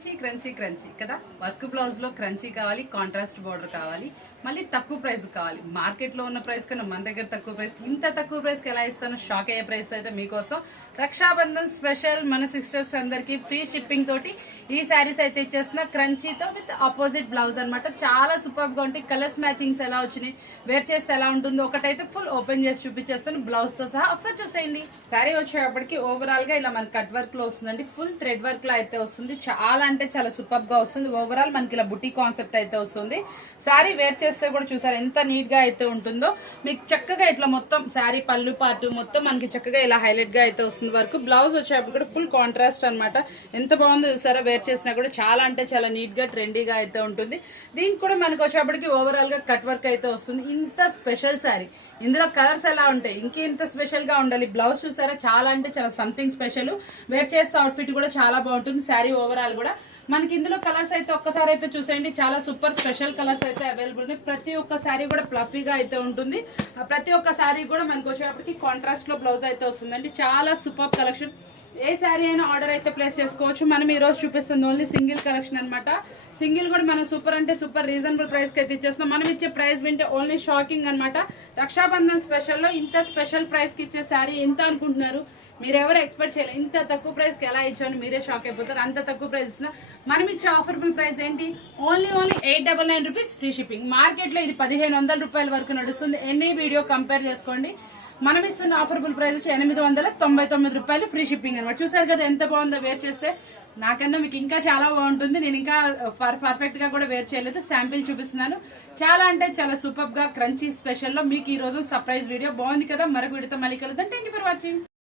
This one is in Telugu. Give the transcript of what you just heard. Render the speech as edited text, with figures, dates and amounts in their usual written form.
క్రంచీ క్రంచీ క్రంచీ కదా. వర్క్ బ్లౌజ్ లో క్రంచీ కావాలి, కాంట్రాస్ట్ బోర్డర్ కావాలి, మళ్ళీ తక్కువ ప్రైస్ కావాలి. మార్కెట్ లో ఉన్న ప్రైస్ కన్నా మన దగ్గర తక్కువ ప్రైస్, ఇంత తక్కువ ప్రైస్ కి ఎలా ఇస్తానో షాక్ అయ్యే ప్రైస్ అయితే మీకోసం రక్షాబంధన్ స్పెషల్ మన సిస్టర్స్ అందరికి ఫ్రీ షిప్పింగ్ తోటి ఈ శారీస్ అయితే ఇచ్చేస్తున్నా. క్రంచీతో విత్ ఆపోజిట్ బ్లౌజ్ అనమాట. చాలా సూపర్ గా ఉంటాయి. కలర్స్ మ్యాచింగ్స్ ఎలా వచ్చినాయి, వేర్ చేస్తే ఎలా ఉంటుందో ఒకటైతే ఫుల్ ఓపెన్ చేసి చూపించేస్తాను బ్లౌజ్ తో సహా. ఒకసారి చూసేయండి. శారీ వచ్చేటప్పటికి ఓవరాల్ గా ఇలా మన కట్ వర్క్ లో వస్తుందండి. ఫుల్ థ్రెడ్ వర్క్ లో అయితే వస్తుంది. చాలా అంటే చాలా సూపర్ గా వస్తుంది. ఓవరాల్ మనకి ఇలా బుటీ కాన్సెప్ట్ అయితే వస్తుంది. శారీ వేర్ చేస్తే కూడా చూసారు ఎంత నీట్ గా అయితే ఉంటుందో. మీకు చక్కగా ఇట్లా మొత్తం శారీ పళ్ళు పార్ట్ మొత్తం మనకి చక్కగా ఇలా హైలైట్ గా అయితే వస్తుంది. వరకు బ్లౌజ్ వచ్చేటప్పుడు కూడా ఫుల్ కాంట్రాస్ట్ అనమాట. ఎంత బాగుందో చూసారా. వేర్ చేసినా కూడా చాలా అంటే చాలా నీట్ గా ట్రెండీగా అయితే ఉంటుంది. దీనికి కూడా మనకి వచ్చేటప్పటికి ఓవరాల్ గా కట్ వర్క్ అయితే వస్తుంది. ఇంత స్పెషల్ శారీ, ఇందులో కలర్స్ ఎలా ఉంటాయి, ఇంకెంత స్పెషల్ గా ఉండాలి. బ్లౌజ్ చూసారా చాలా అంటే చాలా సంథింగ్ స్పెషల్. వేర్ చేస్తే అవుట్ఫిట్ కూడా చాలా బాగుంటుంది. శారీ ఓవరాల్ కూడా మనకి ఇందులో కలర్స్ అయితే ఒక్కసారి అయితే చూసేయండి. చాలా సూపర్ స్పెషల్ కలర్స్ అయితే అవైలబుల్ ఉన్నాయి. ప్రతి ఒక్క శారీ కూడా ఫ్లఫీగా అయితే ఉంటుంది. ప్రతి ఒక్క శారీ కూడా మనకు వచ్చేటప్పటికి కాంట్రాస్ట్ లో బ్లౌజ్ అయితే వస్తుందండి. చాలా సూపర్ కలెక్షన్. ఏ శారీ అయినా ఆర్డర్ అయితే ప్లేస్ చేసుకోవచ్చు. మనం ఈ రోజు చూపిస్తుంది ఓన్లీ సింగిల్ కలెక్షన్ అనమాట. సింగిల్ కూడా మనం సూపర్ అంటే సూపర్ రీజనబుల్ ప్రైస్ కి అయితే ఇచ్చేస్తున్నాం. మనం ఇచ్చే ప్రైస్ వింటే ఓన్లీ షాకింగ్ అనమాట. రక్షాబంధన్ స్పెషల్ లో ఇంత స్పెషల్ ప్రైస్ కి ఇచ్చే శారీ ఎంత అనుకుంటున్నారు? మీరు ఎవరు ఎక్స్పెక్ట్ చేయలేదు. ఇంత తక్కువ ప్రైస్ కి ఎలా ఇచ్చాను మీరే షాక్ అయిపోతారు. అంత తక్కువ ప్రైస్ ఇస్తున్నా. మనం ఇచ్చే ఆఫర్బుల్ ప్రైస్ ఏంటి? Only 899 rupees free shipping. Market లో ఇది 1500 రూపాయల వరకు నడుస్తుంది. ఎన్ని వీడియో కంపేర్ చేసుకోండి. మనం ఇస్తున్న ఆఫర్బుల్ ప్రైస్ వచ్చి 899 రూపాయలు ఫ్రీ షిప్పింగ్ అనమాట. చూసారు కదా ఎంత బాగుందో. వేర్ చేస్తే నాకన్నా మీకు ఇంకా చాలా బాగుంటుంది. నేను ఇంకా పర్ఫెక్ట్ గా కూడా వేర్ చేయలేదు, శాంపిల్ చూపిస్తున్నాను. చాలా అంటే చాలా సూపర్ గా క్రంచీ స్పెషల్ లో మీకు ఈ రోజు సర్ప్రైజ్ వీడియో బాగుంది కదా. మరొక వీడియోతో మళ్ళీ కలుద్దాం. Thank you for watching.